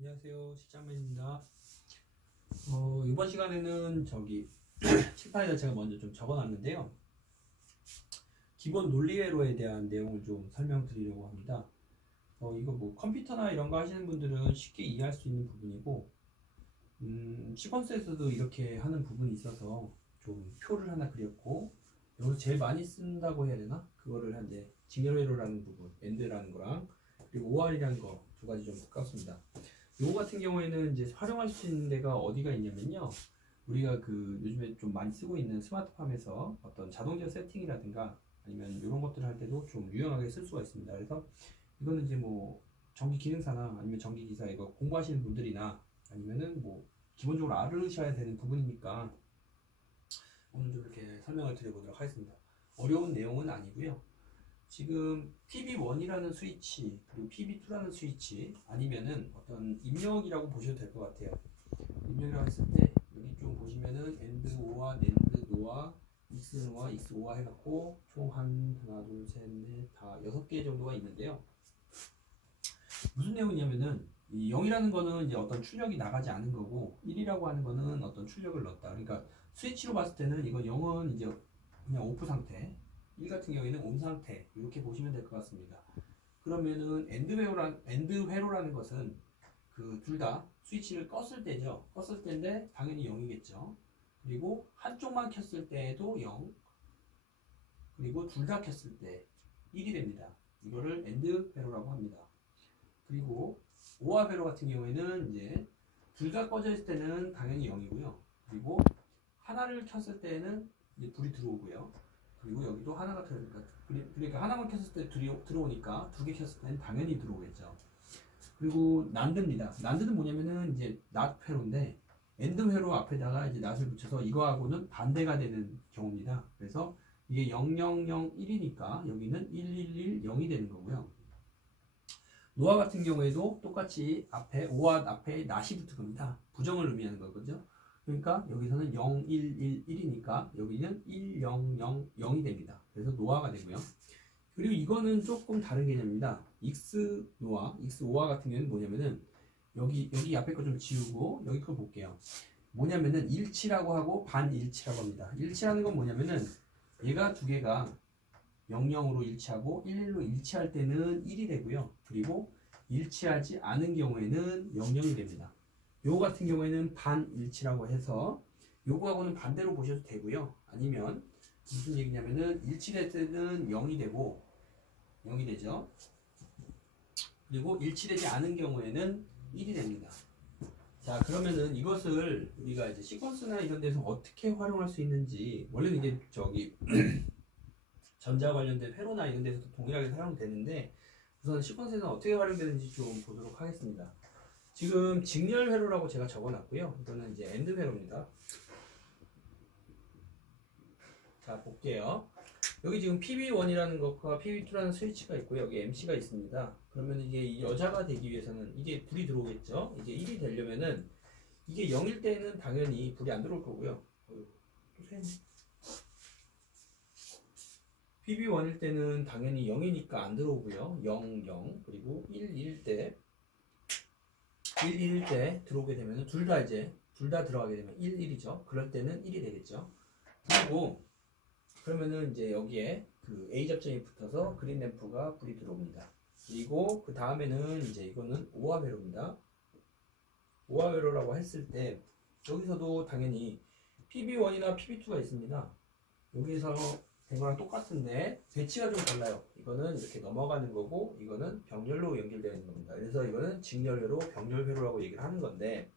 안녕하세요, 실장맨입니다. 이번 시간에는 칠판에다 제가 먼저 좀 적어놨는데요. 기본 논리회로에 대한 내용을 좀 설명드리려고 합니다. 이거 뭐 컴퓨터나 이런 거 하시는 분들은 쉽게 이해할 수 있는 부분이고, 시퀀스에서도 이렇게 하는 부분이 있어서 좀 표를 하나 그렸고, 여기서 제일 많이 쓴다고 해야 되나? 그거를 이제 직렬회로라는 부분, AND라는 거랑 그리고 OR이라는 거 두 가지 좀 바꿨습니다. 요거 같은 경우에는 이제 활용할 수 있는 데가 어디가 있냐면요. 우리가 요즘에 좀 많이 쓰고 있는 스마트팜에서 어떤 자동차 세팅이라든가 아니면 이런 것들을 할 때도 좀 유용하게 쓸 수가 있습니다. 그래서 이거는 이제 뭐 전기 기능사나 아니면 전기 기사 이거 공부하시는 분들이나 아니면은 뭐 기본적으로 알으셔야 되는 부분이니까 오늘 좀 이렇게 설명을 드려보도록 하겠습니다. 어려운 내용은 아니고요. 지금 PB1이라는 스위치 그리고 PB2라는 스위치 아니면은 어떤 입력이라고 보셔도 될 것 같아요. 입력이라고 했을 때 여기 좀 보시면은 AND O와 NAND NO와 X NO와 X O와 해갖고 총 하나 둘셋넷 다 6개 정도가 있는데요. 무슨 내용이냐면은 이 0이라는 거는 이제 어떤 출력이 나가지 않은 거고 1이라고 하는 거는 어떤 출력을 넣었다. 그러니까 스위치로 봤을 때는 이거 0은 이제 그냥 오프 상태, 1 같은 경우에는 온 상태 이렇게 보시면 될 것 같습니다. 그러면은 엔드 회로라는 것은 그 둘 다 스위치를 껐을 때죠. 껐을 때인데 당연히 0이겠죠. 그리고 한쪽만 켰을 때에도 0, 그리고 둘 다 켰을 때 1이 됩니다. 이거를 엔드 회로라고 합니다. 그리고 오화 회로 같은 경우에는 이제 둘 다 꺼져 있을 때는 당연히 0이고요. 그리고 하나를 켰을 때는 이제 불이 들어오고요. 그리고 여기도 하나가 들어오니까, 그러니까 하나만 켰을 때 들어오니까 두 개 켰을 때는 당연히 들어오겠죠. 그리고 난드입니다. 난드는 뭐냐면은 이제 낫 회로인데 엔드 회로 앞에다가 이제 낫을 붙여서 이거하고는 반대가 되는 경우입니다. 그래서 이게 0001이니까 여기는 111 0이 되는 거고요. 노아 같은 경우에도 똑같이 오와 앞에 낫이 붙은 겁니다. 부정을 의미하는 거거든요. 그러니까 여기서는 0111이니까 여기는 1000이 됩니다. 그래서 노아가 되고요. 그리고 이거는 조금 다른 개념입니다. X 노아, X 오아 같은 경우는 뭐냐면은 여기 앞에 거 좀 지우고 여기 거 볼게요. 뭐냐면은 일치라고 하고 반일치라고 합니다. 일치라는 건 뭐냐면은 얘가 두 개가 00으로 일치하고 11로 일치할 때는 1이 되고요. 그리고 일치하지 않은 경우에는 00이 됩니다. 요거 같은 경우에는 반일치라고 해서 요거하고는 반대로 보셔도 되고요. 아니면 무슨 얘기냐면은 일치될 때는 0이 되고 0이 되죠. 그리고 일치되지 않은 경우에는 1이 됩니다. 자, 그러면은 이것을 우리가 이제 시퀀스나 이런 데서 어떻게 활용할 수 있는지, 원래는 이제 전자 관련된 회로나 이런 데서도 동일하게 사용되는데 우선 시퀀스에서는 어떻게 활용되는지 좀 보도록 하겠습니다. 지금 직렬 회로라고 제가 적어놨고요. 이거는 이제 엔드 회로입니다. 자, 볼게요. 여기 지금 PB1이라는 것과 PB2라는 스위치가 있고 여기 MC가 있습니다. 그러면 이게 여자가 되기 위해서는 이게 불이 들어오겠죠. 이게 1이 되려면은 이게 0일 때는 당연히 불이 안 들어올 거고요. PB1일 때는 당연히 0이니까 안 들어오고요. 0, 0 그리고 1, 1일 때 1, 1일 때 들어오게 되면 둘 다 들어가게 되면 1, 1이죠. 그럴 때는 1이 되겠죠. 그리고 그러면은 이제 여기에 그 A 접점이 붙어서 그린 램프가 불이 들어옵니다. 그리고 그 다음에는 이제 이거는 오화 회로입니다. 오화 회로라고 했을 때 여기서도 당연히 PB1이나 PB2가 있습니다. 여기서 된 거랑 똑같은데 배치가 좀 달라요. 이거는 이렇게 넘어가는 거고 이거는 병렬로 연결되어 있는 겁니다. 그래서 이거는 직렬회로, 병렬회로라고 얘기를 하는 건데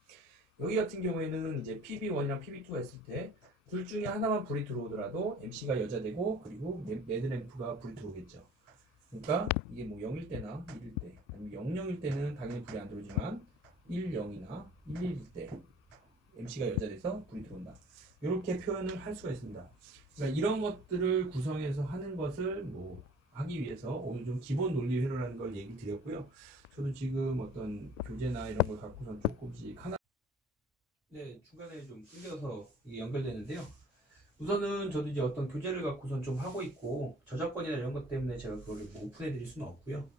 여기 같은 경우에는 이제 PB1이랑 PB2가 있을 때 둘 중에 하나만 불이 들어오더라도 MC가 여자되고 그리고 매드램프가 불이 들어오겠죠. 그러니까 이게 뭐 0일 때나 1일 때 아니면 00일 때는 당연히 불이 안 들어오지만 1, 0이나 1, 1일 때 MC가 여자돼서 불이 들어온다. 이렇게 표현을 할 수가 있습니다. 그러니까 이런 것들을 구성해서 하는 것을 뭐 하기 위해서 오늘 좀 기본 논리 회로라는 걸 얘기 드렸고요. 저도 지금 어떤 교재나 이런 걸 갖고선 조금씩 하나 중간에 좀 끊겨서 이게 연결되는데요. 우선은 저도 이제 어떤 교재를 갖고선 좀 하고 있고 저작권이나 이런 것 때문에 제가 그걸 뭐 오픈해 드릴 수는 없고요.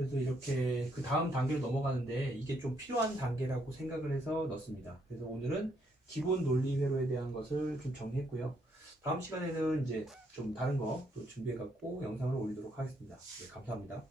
그래서 이렇게 그 다음 단계로 넘어가는데 이게 좀 필요한 단계라고 생각을 해서 넣습니다. 그래서 오늘은 기본 논리 회로에 대한 것을 좀 정리했고요. 다음 시간에는 이제 좀 다른 거 또 준비해 갖고 영상을 올리도록 하겠습니다. 네, 감사합니다.